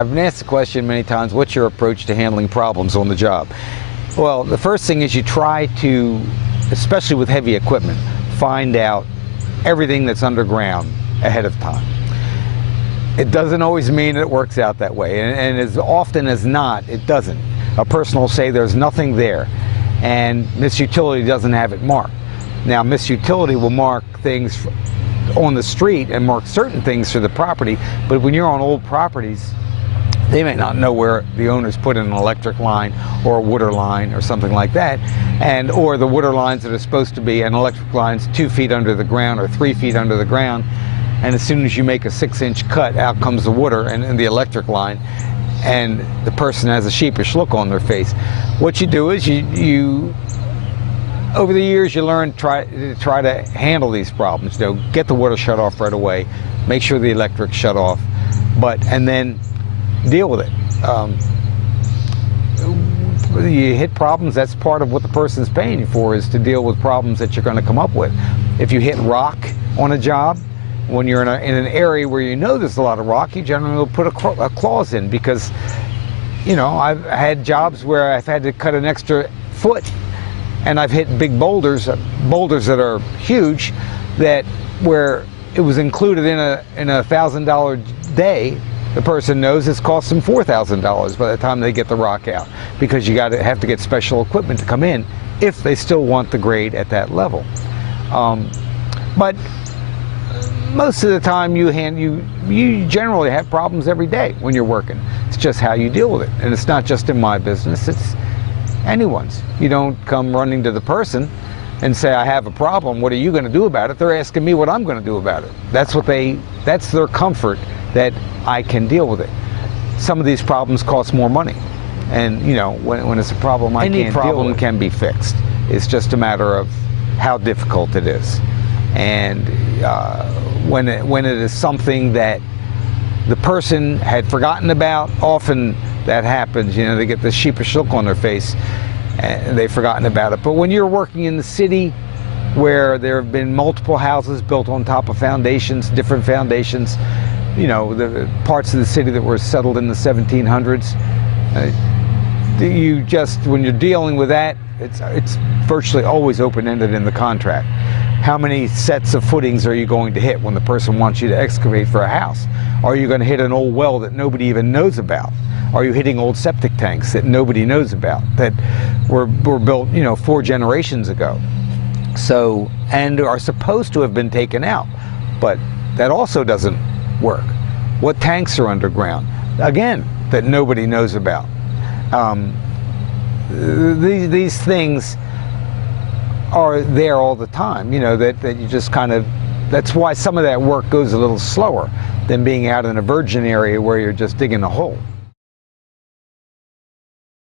I've been asked the question many times, what's your approach to handling problems on the job? Well, the first thing is you try to, especially with heavy equipment, find out everything that's underground ahead of time. It doesn't always mean it works out that way, and as often as not, it doesn't. A person will say there's nothing there, and Miss Utility doesn't have it marked. Now, Miss Utility will mark things on the street and mark certain things for the property, but when you're on old properties, they may not know where the owners put in an electric line or a water line or something like that, or the water lines that are supposed to be, and electric lines 2 feet under the ground or 3 feet under the ground, and as soon as you make a 6-inch cut, out comes the water and the electric line, and the person has a sheepish look on their face. What you do is you over the years you learn try to handle these problems. You know, get the water shut off right away, make sure the electric's shut off, and then deal with it. You hit problems, that's part of what the person's paying you for, is to deal with problems that you're going to come up with. If you hit rock on a job, when you're in an area where you know there's a lot of rock, you generally will put a clause in, because, you know, I've had jobs where I've had to cut an extra foot, and I've hit big boulders that are huge, where it was included in a $1,000 day. The person knows it's cost them $4,000 by the time they get the rock out, because you have to get special equipment to come in if they still want the grade at that level. But most of the time you generally have problems every day when you're working. It's just how you deal with it, and it's not just in my business, it's anyone's. You don't come running to the person and say, I have a problem, what are you going to do about it? They're asking me what I'm going to do about it. That's their comfort, that I can deal with it. Some of these problems cost more money, and you know, when it's a problem I can't deal with, any problem can be fixed. It's just a matter of how difficult it is, and when it is something that the person had forgotten about, often that happens. You know, they get this sheepish look on their face and they've forgotten about it. But when you're working in the city, where there have been multiple houses built on top of foundations, different foundations, you know, the parts of the city that were settled in the 1700s, when you're dealing with that, it's virtually always open-ended in the contract. How many sets of footings are you going to hit when the person wants you to excavate for a house? Are you going to hit an old well that nobody even knows about? Are you hitting old septic tanks that nobody knows about, that were built, you know, 4 generations ago? So, and are supposed to have been taken out, but that also doesn't work. What tanks are underground? Again, that nobody knows about. These things are there all the time, you know, that you just kind of, that's why some of that work goes a little slower than being out in a virgin area where you're just digging a hole.